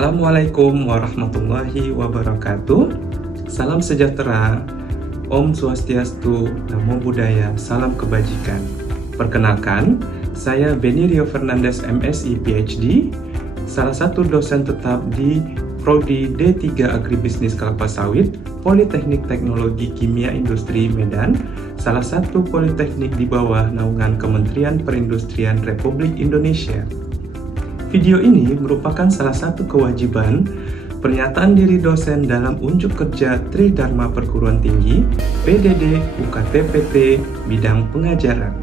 Assalamualaikum warahmatullahi wabarakatuh. Salam sejahtera, Om Swastiastu, Namo Buddhaya, salam kebajikan. Perkenalkan, saya Beni Rio Fernandes MSI PhD, salah satu dosen tetap di Prodi D3 Agribisnis Kelapa Sawit, Politeknik Teknologi Kimia Industri Medan, salah satu politeknik di bawah naungan Kementerian Perindustrian Republik Indonesia. Video ini merupakan salah satu kewajiban pernyataan diri dosen dalam unjuk kerja Tridharma Perguruan Tinggi PDD UKT-PT bidang pengajaran.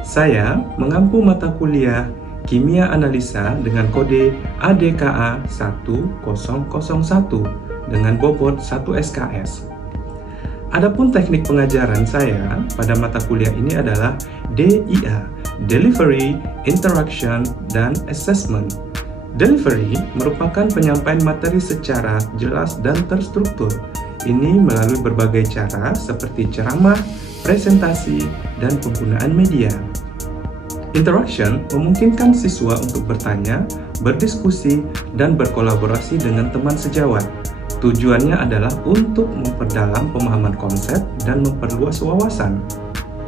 Saya mengampu mata kuliah Kimia Analisa dengan kode ADKA 1001 dengan bobot 1 SKS. Adapun teknik pengajaran saya pada mata kuliah ini adalah DIA, Delivery, Interaction, dan Assessment. Delivery merupakan penyampaian materi secara jelas dan terstruktur. Ini melalui berbagai cara seperti ceramah, presentasi, dan penggunaan media. Interaction memungkinkan siswa untuk bertanya, berdiskusi, dan berkolaborasi dengan teman sejawat. Tujuannya adalah untuk memperdalam pemahaman konsep dan memperluas wawasan.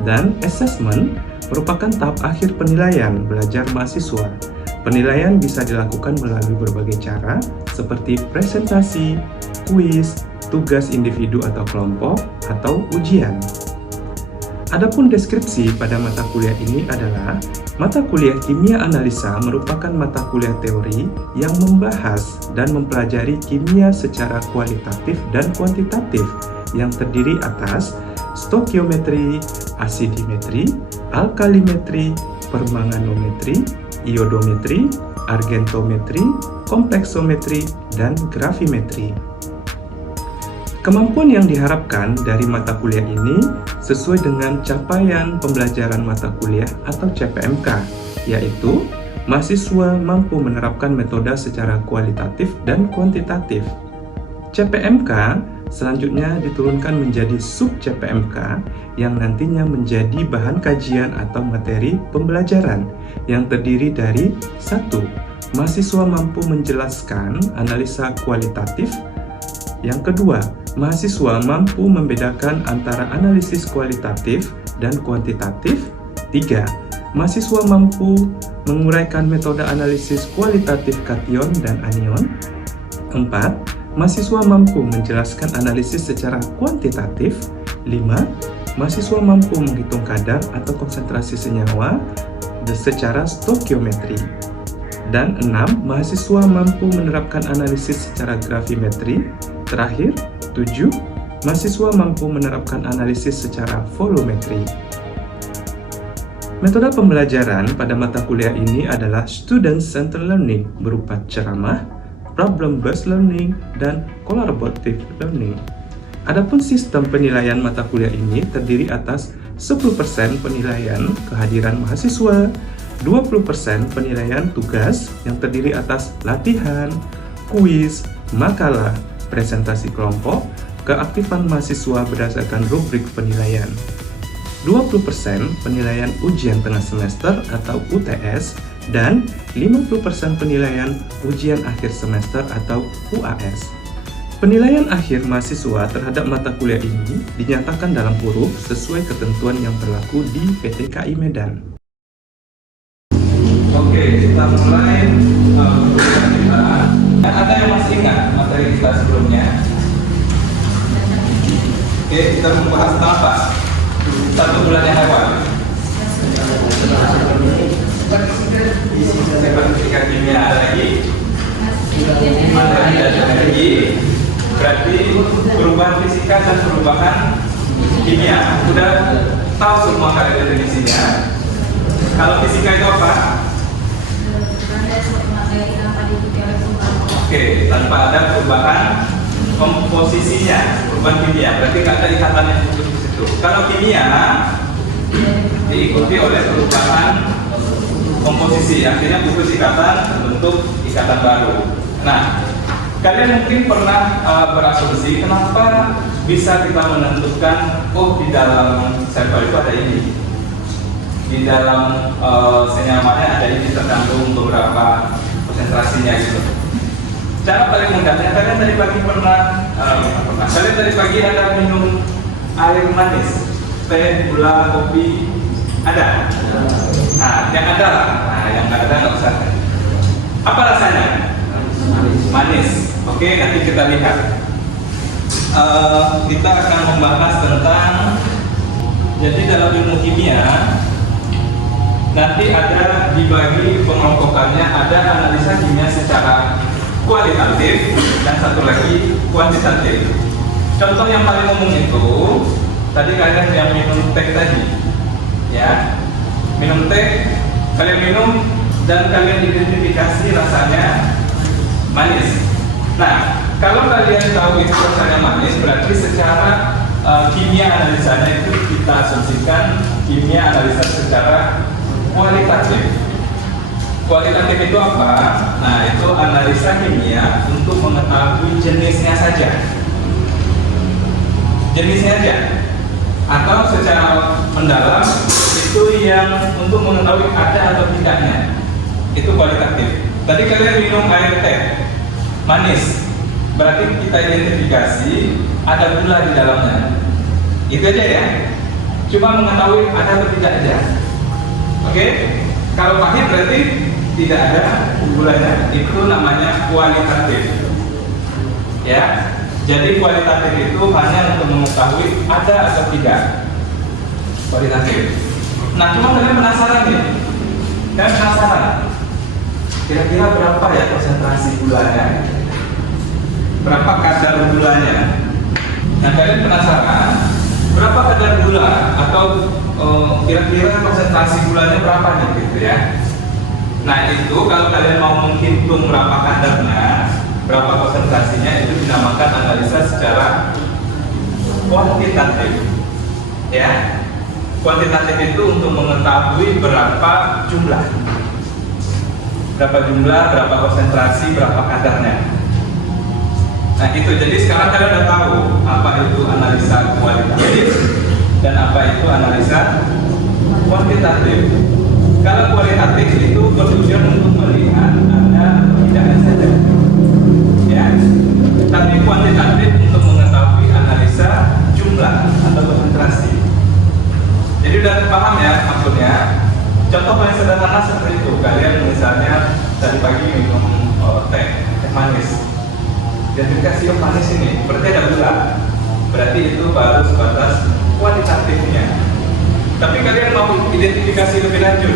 Dan assessment merupakan tahap akhir penilaian belajar mahasiswa. Penilaian bisa dilakukan melalui berbagai cara seperti presentasi, kuis, tugas individu atau kelompok, atau ujian. Adapun deskripsi pada mata kuliah ini adalah mata kuliah Kimia Analisa merupakan mata kuliah teori yang membahas dan mempelajari kimia secara kualitatif dan kuantitatif yang terdiri atas stokiometri, asidimetri, alkalimetri, permanganometri, iodometri, argentometri, kompleksometri, dan gravimetri. Kemampuan yang diharapkan dari mata kuliah ini sesuai dengan capaian pembelajaran mata kuliah atau CPMK, yaitu mahasiswa mampu menerapkan metode secara kualitatif dan kuantitatif. CPMK selanjutnya diturunkan menjadi sub-CPMK yang nantinya menjadi bahan kajian atau materi pembelajaran yang terdiri dari 1. Mahasiswa mampu menjelaskan analisa kualitatif. Yang kedua, mahasiswa mampu membedakan antara analisis kualitatif dan kuantitatif. 3. Mahasiswa mampu menguraikan metode analisis kualitatif kation dan anion. 4. Mahasiswa mampu menjelaskan analisis secara kuantitatif. 5. Mahasiswa mampu menghitung kadar atau konsentrasi senyawa secara stokiometri. Dan 6. Mahasiswa mampu menerapkan analisis secara gravimetri. Terakhir, 7. Mahasiswa mampu menerapkan analisis secara volumetri. Metode pembelajaran pada mata kuliah ini adalah student-centered learning berupa ceramah, problem-based learning, dan collaborative learning. Adapun sistem penilaian mata kuliah ini terdiri atas 10% penilaian kehadiran mahasiswa, 20% penilaian tugas yang terdiri atas latihan, kuis, makalah, presentasi kelompok, keaktifan mahasiswa berdasarkan rubrik penilaian, 20% penilaian ujian tengah semester atau UTS, dan 50% penilaian ujian akhir semester atau UAS. Penilaian akhir mahasiswa terhadap mata kuliah ini dinyatakan dalam huruf sesuai ketentuan yang berlaku di PTKI Medan. Oke, kita mulai kita. Ada yang masih ingat materi kita sebelumnya? Oke, kita membahas tentang apa? 1 bulannya hewan. Fisika kimia lagi, materi dan energi. Berarti perubahan fisika dan perubahan kimia. Sudah tahu semua kalian definisinya. Kalau fisika itu apa? Oke, tanpa ada perubahan komposisinya, perubahan kimia. Berarti nggak ada ikatan yang putus di situ. Kalau kimia diikuti oleh perubahan komposisi, artinya putus ikatan bentuk ikatan baru. Nah, kalian mungkin pernah berasumsi kenapa bisa kita menentukan di dalam sampel itu ada ini, di dalam senyamannya ada ini terkandung beberapa konsentrasinya gitu. Cara paling mudahnya, kalian tadi pagi kalian tadi pagi ada minum air manis, teh, gula, kopi, ada? Nah, yang ada lah. Nah, yang nggak ada nggak usah. Apa rasanya? Manis. Oke, nanti kita lihat. Kita akan membahas tentang, jadi dalam ilmu kimia nanti ada dibagi pengelompokannya, ada analisa kimia secara kualitatif dan satu lagi kuantitatif. Contoh yang paling umum itu tadi kalian yang minum teh tadi, ya, minum teh, kalian minum dan kalian identifikasi rasanya manis. Nah, kalau kalian tahu itu rasanya manis, berarti secara kimia analisanya itu kita asumsikan kimia analisa secara kualitatif. Kualitatif itu apa? Nah, itu analisa kimia untuk mengetahui jenisnya saja. Jenisnya aja. Atau secara mendalam itu yang untuk mengetahui ada atau tidaknya. Itu kualitatif. Tadi kalian minum air teh manis, berarti kita identifikasi ada gula di dalamnya. Itu aja ya. Cuma mengetahui ada atau tidak aja. Oke? Kalau pahit berarti tidak ada gulanya. Itu namanya kualitatif. Ya. Jadi kualitatif itu hanya untuk mengetahui ada atau tidak. Kualitatif. Nah, cuma kalian penasaran nih. Kalian penasaran. Kira-kira berapa ya konsentrasi gulanya? Berapa kadar gulanya? Nah, kalian penasaran berapa kadar gula atau kira-kira konsentrasi gulanya berapa nih gitu ya? Nah, itu kalau kalian mau menghitung berapa kadarnya, berapa konsentrasinya, itu dinamakan analisa secara kuantitatif. Ya, kuantitatif itu untuk mengetahui berapa jumlah, berapa konsentrasi, berapa kadarnya. Nah, itu. Jadi sekarang kalian udah tahu apa itu analisa kualitatif dan apa itu analisa kuantitatif. Kalau kualitatif itu bertujuan untuk melihat ada atau tidaknya saja, ya. Tapi kuantitatif untuk mengetahui analisa jumlah atau konsentrasi. Jadi udah paham ya maksudnya? Contoh paling sederhana seperti itu. Kalian misalnya tadi pagi minum teh manis. Identifikasi yang manis ini berarti ada gula. Berarti itu baru sebatas kualitatifnya. Tapi kalian mau identifikasi lebih lanjut,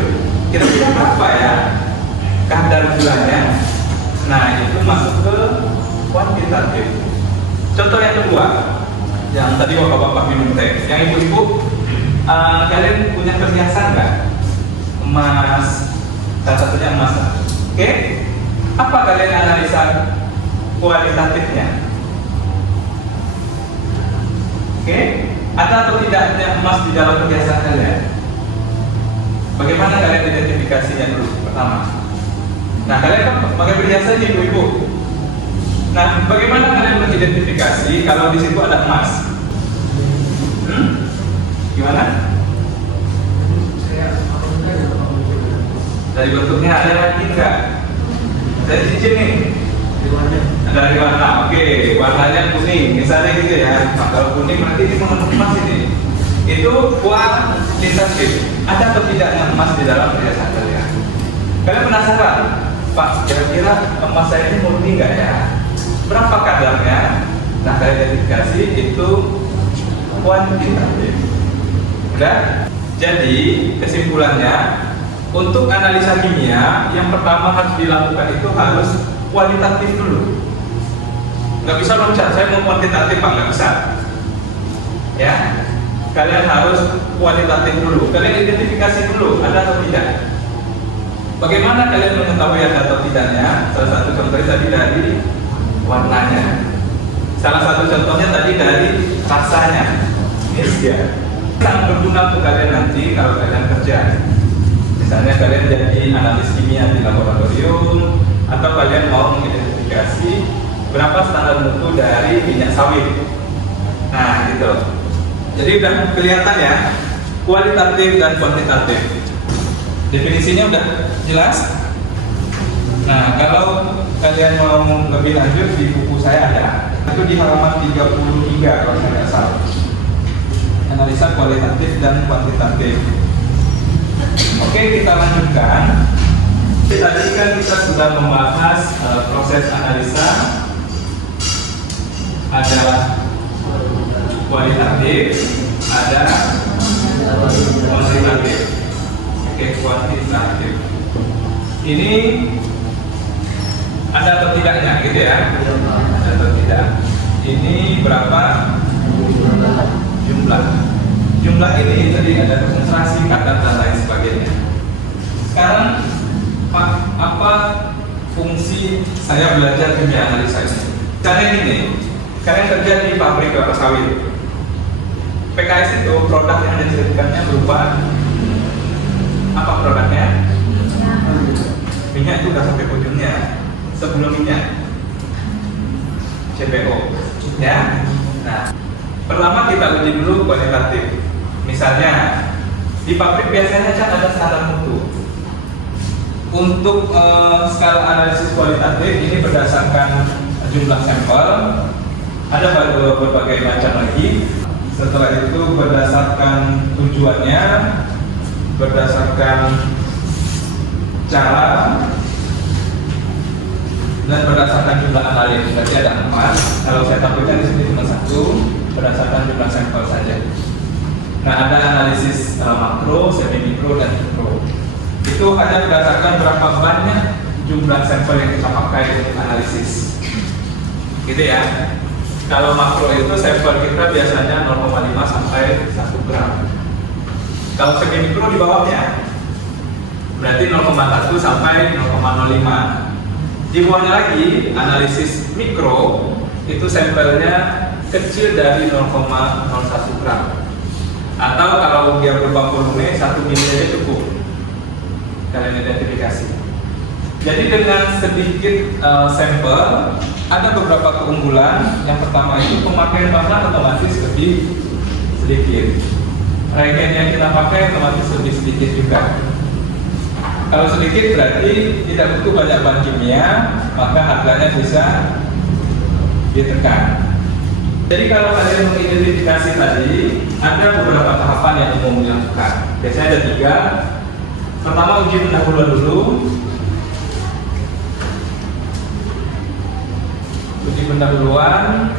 kira-kira berapa ya kadar gulanya? Nah, itu masuk ke kuantitatif. Contoh yang kedua, yang tadi bapak-bapak minum teh, yang ibu-ibu, kalian punya perhiasan nggak? Emas, salah satunya emas. Oke, apa kalian analisa kualitatifnya? Oke, ada atau tidaknya emas di dalam perhiasan kalian? Bagaimana kalian identifikasinya dulu pertama? Nah, kalian kan pakai perhiasan ibu-ibu. Nah, bagaimana kalian mengidentifikasi kalau di situ ada emas? Gimana? Dari bentuknya ada lagi enggak? Dari cincin nih. Dari warna, oke, warnanya kuning, misalnya gitu ya. Nah, kalau kuning berarti ini mengandung emas ini. Itu kualitatif. Ada atau tidaknya emas di dalam perhiasan kalian? Kalian penasaran, Pak? Kira-kira emas saya ini murni nggak ya? Berapa kadarnya? Nah, kalian identifikasi itu kuantitatif. Udah? Jadi kesimpulannya, untuk analisa kimia yang pertama harus dilakukan itu harus kualitatif dulu. Nggak bisa loncat, saya mau kuantitatif Pak, nggak bisa. Ya, kalian harus kualitatif dulu. Kalian identifikasi dulu ada atau tidak. Bagaimana kalian mengetahui ada atau tidaknya? Salah satu contohnya tadi dari warnanya. Salah satu contohnya tadi dari rasanya. Ini dia. Sangat berguna untuk kalian nanti kalau kalian kerja. Misalnya kalian jadi analis kimia di laboratorium, atau kalian mau mengidentifikasi berapa standar mutu dari minyak sawit. Nah, gitu. Jadi udah kelihatan ya, kualitatif dan kuantitatif. Definisinya udah jelas? Nah, kalau kalian mau lebih lanjut di buku saya ada. Itu di halaman 33 kalau saya nggak salah. Analisa kualitatif dan kuantitatif. Oke, kita lanjutkan. Tadi kan kita sudah membahas proses analisa. Ada kualitatif, ada kuantitatif. Oke, kuantitatif. Ini ada atau tidaknya gitu ya? Ada atau tidak? Ini berapa jumlah? Jumlah ini tadi ada konsentrasi, kadar dan lain sebagainya. Sekarang Pak, apa fungsi saya belajar kimia analisa ini? Caranya ini, kalian kerja di pabrik kelapa sawit. PKS itu produk yang dihasilkannya berupa apa produknya? Minyak itu udah sampai ujungnya. Sebelum minyak CPO, ya. Nah, pertama kita uji dulu kualitatif. Misalnya di pabrik biasanya kan ada skala mutu. Untuk skala analisis kualitatif ini berdasarkan jumlah sampel. Ada berbagai macam lagi. Setelah itu berdasarkan tujuannya, berdasarkan cara, dan berdasarkan jumlah analis. Berarti ada 4. Kalau saya tampilkan di sini cuma 1, berdasarkan jumlah sampel saja. Nah, ada analisis makro, semi mikro, dan mikro. Itu hanya berdasarkan berapa banyak jumlah sampel yang kita pakai untuk analisis. Gitu ya. Kalau makro itu sampel kita biasanya 0,5 sampai 1 gram. Kalau semi mikro di bawahnya, berarti 0,1 sampai 0,05. Di bawahnya lagi, analisis mikro itu sampelnya kecil dari 0,01 gram. Atau kalau dia berupa volume 1 mili aja cukup. Kalian identifikasi. Jadi dengan sedikit sampel ada beberapa keunggulan. Yang pertama itu pemakaian bahan otomatis lebih sedikit. Reagen yang kita pakai otomatis lebih sedikit juga. Kalau sedikit berarti tidak butuh banyak bahan kimia, maka harganya bisa ditekan. Jadi kalau kalian mengidentifikasi tadi, ada beberapa tahapan yang umum dilakukan. Biasanya ada 3. Pertama, uji pendahuluan dulu. Uji pendahuluan.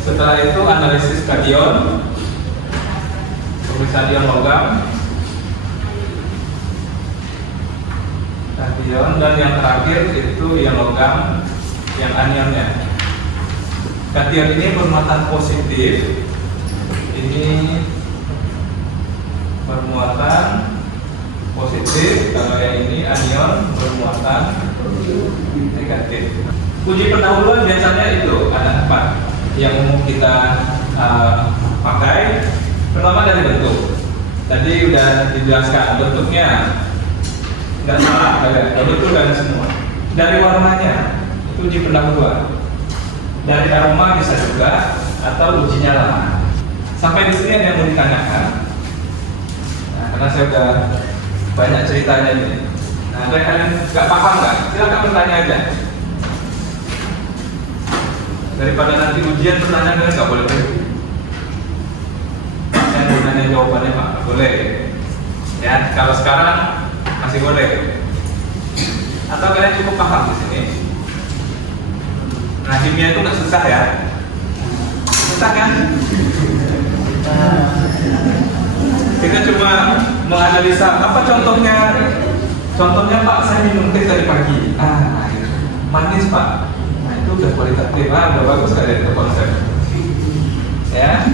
Setelah itu analisis kation, pemeriksaan ion logam, dan yang terakhir itu ion logam yang anionnya. Kation ini bermuatan positif, ini bermuatan positif, kalau yang ini anion bermuatan negatif. Uji pendahuluan biasanya itu ada 4 yang umum kita pakai. Pertama dari bentuk. Tadi udah dijelaskan bentuknya nggak salah, bentuk dan semua. Dari warnanya itu uji pendahuluan. Dari aroma bisa juga, atau uji nyala. Sampai di sini ada yang mau ditanyakan. Nah, karena saya udah banyak ceritanya ini. Nah, ada kalian nggak paham nggak? Silakan bertanya aja. Daripada nanti ujian pertanyaan kalian nggak boleh berhenti. Saya mau nanya jawabannya Pak, nggak boleh. Ya, kalau sekarang masih boleh. Atau kalian cukup paham di sini? Nah, kimia itu nggak susah ya? Susah kan? Kita cuma menganalisa apa contohnya. Contohnya Pak, saya minum teh tadi pagi. Manis Pak. Nah, itu udah kualitatif. Udah bagus kali itu konsep. Ya.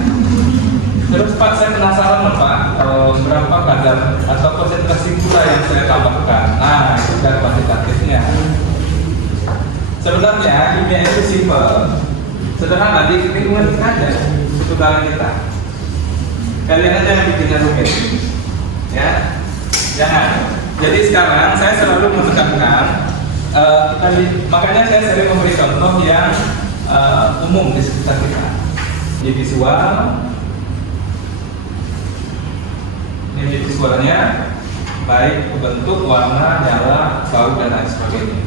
Terus Pak, saya penasaran loh Pak, berapa kadar atau konsentrasi gula yang saya tambahkan. Nah, itu kan kuantitatifnya. Sebenarnya kimia itu simpel, sederhana, di lingkungan kita aja, sekitar kita. Kalian aja yang bikinnya rumit, ya, jangan. Jadi sekarang saya selalu menekankan, makanya saya sering memberi contoh yang umum di sekitar kita. Di visual, ini visualnya, baik bentuk, warna, nyala, bau dan lain sebagainya.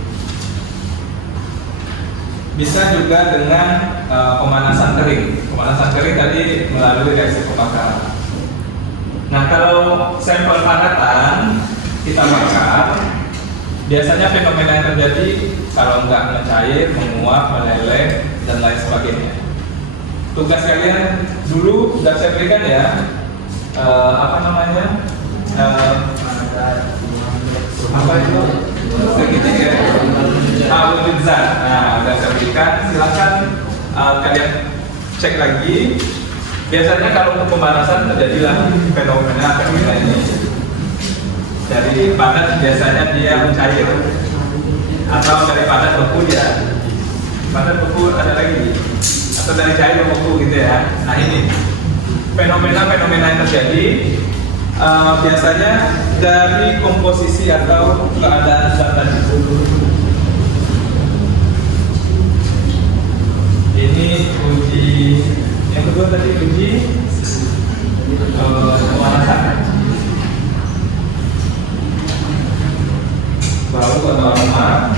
Bisa juga dengan pemanasan kering. Pemanasan kering tadi melalui reaksi pembakaran. Nah, kalau sampel padatan kita bakar, biasanya fenomena yang terjadi kalau nggak mencair, menguap, meleleh, dan lain sebagainya. Tugas kalian dulu sudah saya berikan ya, apa itu segitiga wujud zat. Nah, sudah saya berikan, silakan kalian cek lagi. Biasanya kalau untuk pemanasan terjadilah fenomena ini. Dari padat biasanya dia mencair, atau dari padat beku ya. Padat beku ada lagi, atau dari cair ke beku gitu ya. Nah, ini fenomena-fenomena yang terjadi biasanya dari komposisi atau keadaan zat tadi. Ini uji yang kedua tadi, uji pemanasan. Baru atau aroma.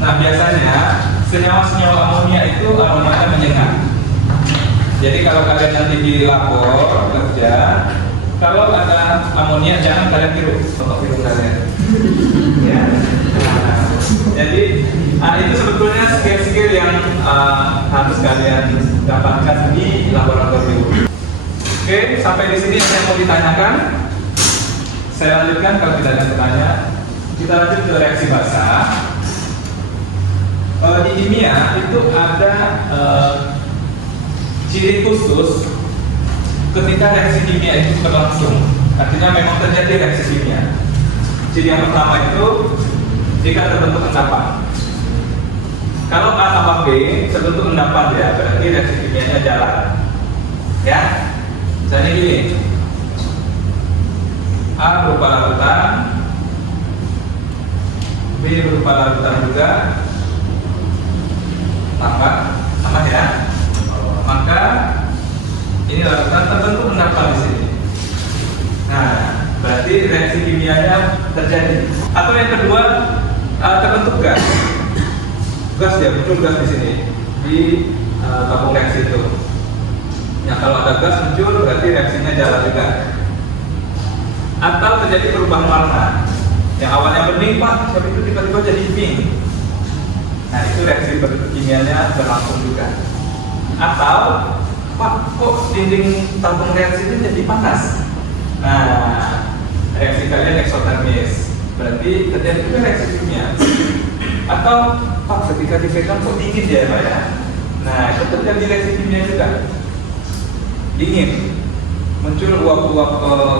Nah, biasanya senyawa-senyawa amonia itu aromanya menyengat. Jadi kalau kalian nanti di labor kerja, kalau ada amonia jangan kalian hirup untuk hidung kalian. Ya. Jadi itu sebetulnya skill-skill yang harus kalian dapatkan di laboratorium. Oke, sampai di sini yang mau ditanyakan. Saya lanjutkan kalau tidak ada pertanyaan. Kita lanjut ke reaksi basa. Di kimia itu ada ciri khusus ketika reaksi kimia itu berlangsung. Artinya memang terjadi reaksi kimia. Ciri yang pertama itu jika terbentuk endapan. Kalau A tambah B terbentuk endapan ya, berarti reaksi kimianya jalan. Ya, misalnya gini. A berupa larutan, B berupa larutan juga, tambah ya. Maka ini larutan terbentuk endapan di sini. Nah, berarti reaksi kimianya terjadi. Atau yang kedua, terbentuk gas. Gas ya, muncul gas di sini di tabung reaksi itu. Ya, kalau ada gas muncul berarti reaksinya jalan juga. Atau terjadi perubahan warna. Yang awalnya bening Pak, tapi itu tiba-tiba jadi pink. Nah, itu reaksi kimianya berlangsung juga. Atau Pak, kok dinding tabung reaksi ini jadi panas? Nah, reaksi kalian eksotermis, berarti terjadi juga reaksi kimia. Atau Pak, ketika dipegang kok dingin ya Pak ya? Nah, itu terjadi reaksi kimia juga. Dingin, muncul uap-uap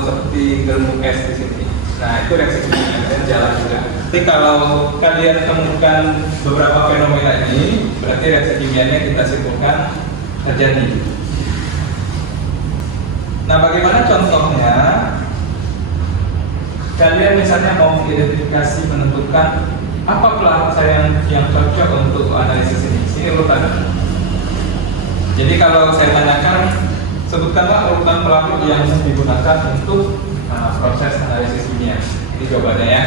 seperti gelembung es di sini. Nah, itu reaksi kimia dan jalan juga. Jadi kalau kalian temukan beberapa fenomena ini, berarti reaksi kimianya kita simpulkan terjadi. Nah, bagaimana contohnya? Kalian misalnya mau mengidentifikasi, menentukan apa pelaku yang cocok untuk analisis ini. Ini urutan. Jadi kalau saya tanyakan, sebutkanlah urutan pelaku yang digunakan untuk proses analisis kimia. Ini jawabannya ya.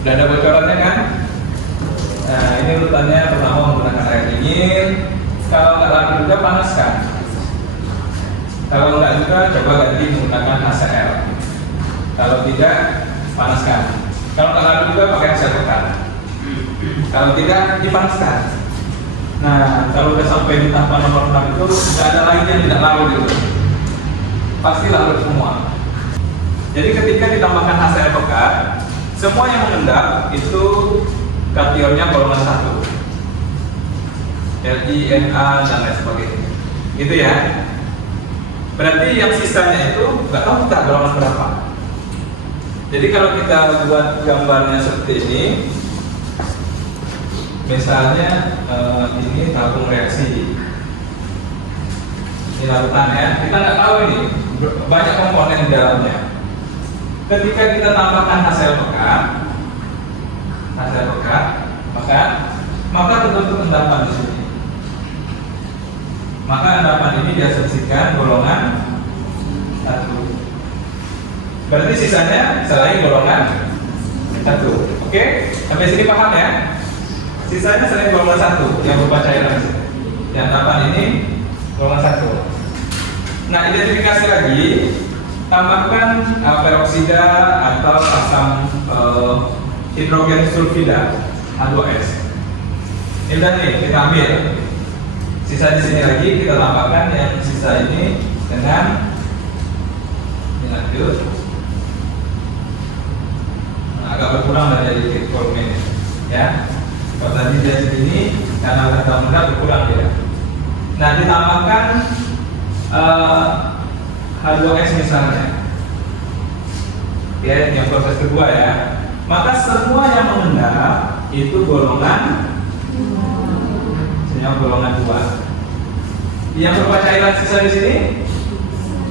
Sudah ada bocorannya kan? Nah, ini urutannya. Pertama menggunakan air dingin. Kalau nggak lalu juga panaskan. Kalau nggak juga coba ganti menggunakan HCl. Kalau tidak, panaskan. Kalau nggak lalu juga pakai HCl pekat. Kalau tidak, dipanaskan. Nah, kalau udah sampai di tahapan nomor 6 itu nggak ada lagi yang tidak larut gitu. Pasti larut semua. Jadi ketika ditambahkan HCl pekat, semua yang mengendap itu kationnya golongan 1, Li, Na, dan lain sebagainya. Gitu ya. Berarti yang sisanya itu nggak tahu kita golongan berapa. Jadi kalau kita buat gambarnya seperti ini, misalnya ini tabung reaksi, ini larutan ya. Kita nggak tahu ini banyak komponen di dalamnya. Ketika kita tambahkan HCl pekat, maka terbentuk endapan di sini. Maka endapan ini diasumsikan golongan 1. Berarti sisanya selain golongan 1. Oke? Sampai sini paham ya? Sisanya selain golongan 1 yang berupa cairan. Yang 8 ini golongan 1. Nah, identifikasi lagi, tambahkan peroksida atau asam hidrogen sulfida H2S. Ini udah nih, kita ambil. Sisa di sini lagi kita tambahkan yang sisa ini dengan lanjut. Nah, agak berkurang dari sedikit volumenya, ya. Kalau tadi dia segini, karena kata mudah berkurang dia. Nah, ditambahkan H2S misalnya, ya, yang proses kedua ya. Maka semua yang mengendap itu golongan 2. Yang berupa cairan sisa di sini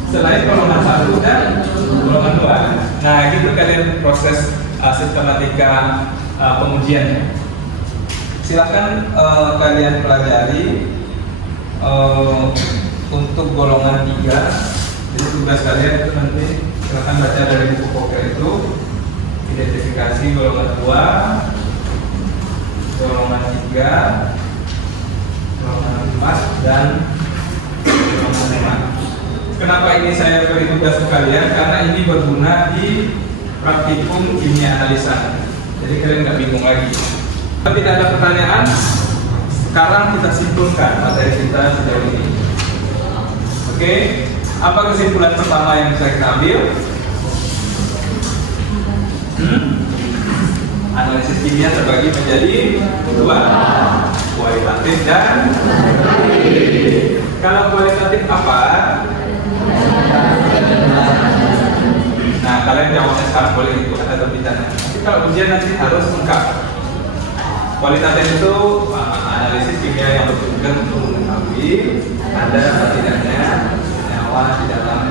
selain golongan 1 dan golongan 2. Nah, gitu kalian proses sistematika pengujiannya. Silakan kalian pelajari untuk golongan 3. Jadi tugas kalian itu nanti silakan baca dari buku pokok itu, identifikasi golongan 2, golongan 3, golongan 4 dan golongan 5. Kenapa ini saya beri tugas ke kalian? Karena ini berguna di praktikum kimia analisa. Jadi kalian nggak bingung lagi. Kalau tidak ada pertanyaan, sekarang kita simpulkan materi kita sejauh ini. Oke, apa kesimpulan pertama yang bisa kita ambil? Analisis kimia terbagi menjadi 2, kualitatif dan kuantitatif. Kalau kualitatif apa? Nah, kalian jawabnya sekarang boleh itu, ada terbitanya. Tapi kalau ujian nanti harus lengkap. Kualitatif itu analisis kimia yang bertujuan untuk mengetahui ada atau tidaknya senyawa di dalam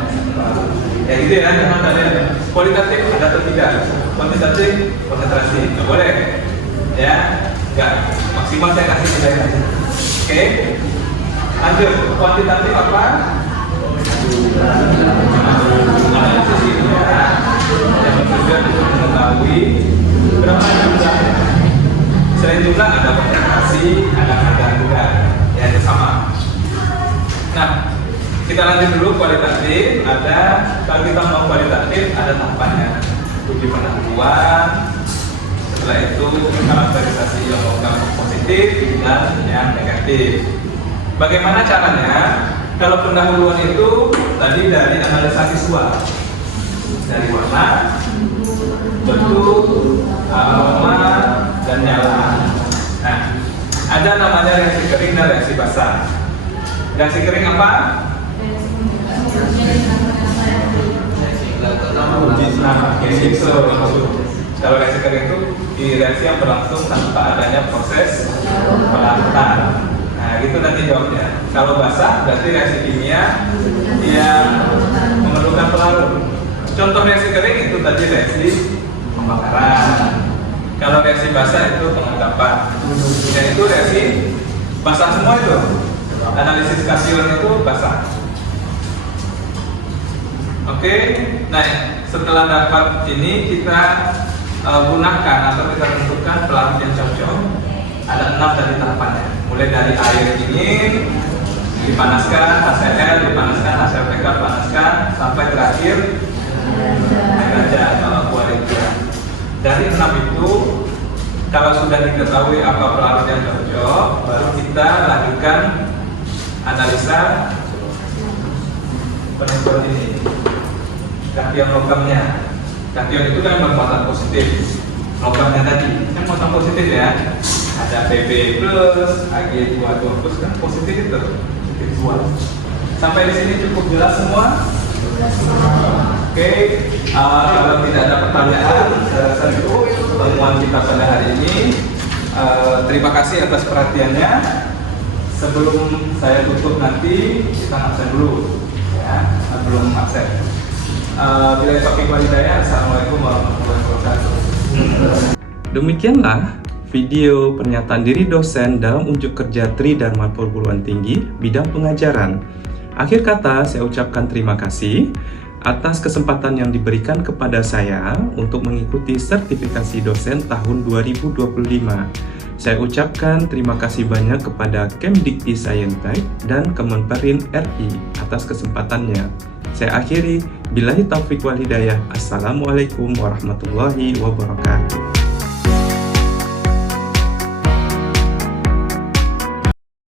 ya gitu ya, memang tadi kualitatif ada atau tidak, kuantitatif konsentrasi, nggak boleh ya, nggak maksimal saya kasih nilai. Oke, lanjut. Kuantitatif apa? Analisis kimia yang bertujuan untuk mengetahui berapa jumlahnya. Selain jumlah ada konsentrasi, ada kadar juga, ya itu sama. Nah, kita lanjut dulu kualitatif. Ada, kalau kita mau kualitatif ada tahapannya. Uji pendahuluan, setelah itu karakterisasi yang logam positif dan yang negatif. Bagaimana caranya? Kalau pendahuluan itu tadi dari analisa visual, dari warna, bentuk, aroma, dan nyala. Nah, ada namanya reaksi kering dan reaksi basah. Reaksi kering apa? Kalau reaksi kering itu reaksi yang berlangsung tanpa adanya proses pelarutan. Nah, gitu nanti jawabnya. Kalau basah berarti reaksi kimia yang memerlukan pelarut. Contoh reaksi kering itu tadi reaksi pembakaran. Kalau reaksi basah itu penganggapan. Dan itu reaksi basah semua itu. Analisis kation itu basah. Oke, nah setelah dapat ini kita gunakan atau kita tentukan pelarut yang cocok. Ada 6 dari tahapannya. Mulai dari air dingin, dipanaskan, HCl, dipanaskan, HCl-PK, panaskan, sampai terakhir air aja atau aqua. Dari 6 itu, kalau sudah diketahui apa pelarut yang cocok, baru kita lakukan analisa penentuan ini. Kation logamnya. Kation itu kan bermuatan positif. Logamnya tadi kan muatan positif ya. Ada Pb plus, Ag22 plus kan positif itu. Positif 2. Sampai di sini cukup jelas semua? Oke, kalau tidak ada pertanyaan, saya rasa itu pertemuan kita pada hari ini. Terima kasih atas perhatiannya. Sebelum saya tutup nanti, kita absen dulu, ya, belum absen. Bila topik walidaya, assalamualaikum warahmatullahi wabarakatuh. Demikianlah video pernyataan diri dosen dalam unjuk kerja Tri Dharma Perguruan Tinggi bidang pengajaran. Akhir kata, saya ucapkan terima kasih atas kesempatan yang diberikan kepada saya untuk mengikuti sertifikasi dosen tahun 2025. Saya ucapkan terima kasih banyak kepada Kemdikti Sayentek dan Kemenperin RI atas kesempatannya. Saya akhiri, billahi taufiq wal hidayah. Assalamualaikum warahmatullahi wabarakatuh.